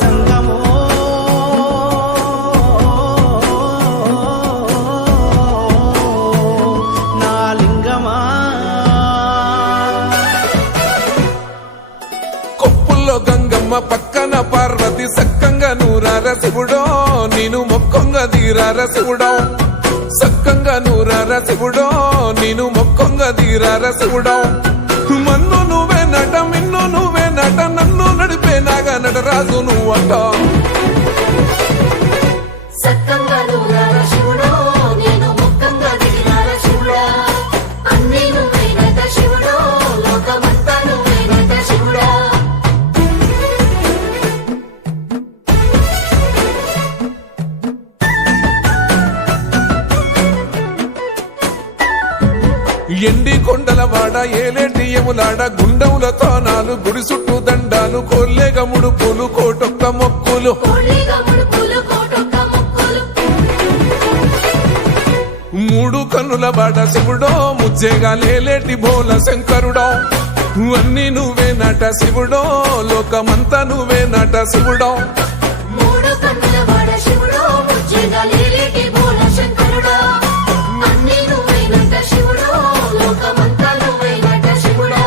జంగమో నా లింగమా కొప్పుల్లో గంగమ్మ పక్కన పార్వతి సక్కంగా నూరార శివుడో నేను మొక్కంగా తీరార శివుడో సక్కంగా నూరార శివుడో నేను మొక్కంగా తీరార శివుడో మన్ను నువ్వే నట మిన్ను నువ్వే నట నన్ను నడిపే నాగా నటరాజు నువ్వంట సక్కంగా నూరార శివుడో నేను మొక్కంగా దిగినార శివుడా అన్నీ నువ్వేనట శివుడో లోకమంతా నువ్వేనట శివుడా ఎండి కొండలవాడ ఏలేటి యములాడ గుండములతో నాలు గుడి చుట్టూ దండాలు కోల్లేగ ముడుపులు కోటొక్క మొక్కులు కోళ్ళిగా ముడుపులు కోటొక్క మొక్కులు మూడు కన్నుల బాట శివుడో ముజ్జేగా లేలేటి బోల శంకరుడో అన్నీ నువ్వే నట శివుడో లోకమంతా నువ్వే నట శివుడో మూడు కన్నుల వాడ శివుడో ముజ్జేగా లేలేటి బోల శంకరుడా అన్నీ నువ్వేనట శివుడో లోకమంతా నువ్వేనట శివుడా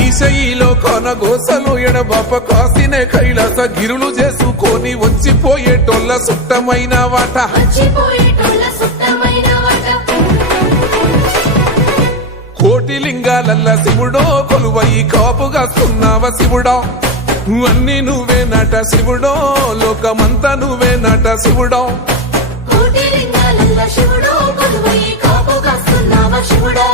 ఈశయిలో కొన గోసలు ఎడబాప కాసినే కైలాస గిరులు చేసుకొని వచ్చిపోయేటోళ్ళ సుట్టమైన వాట వచ్చిపోయేటోళ్ళ సుట్టమైన వాట కోటి లింగాలల్ల శివుడో కొలువయి కాపుగా సున్నావ శివుడో అన్నీ నువ్వే నట శివుడో లోకమంతా నువ్వే నట శివుడో కోటి లింగాలల్ల శివుడో కొలువై కాపు కాస్తున్నావ శివుడా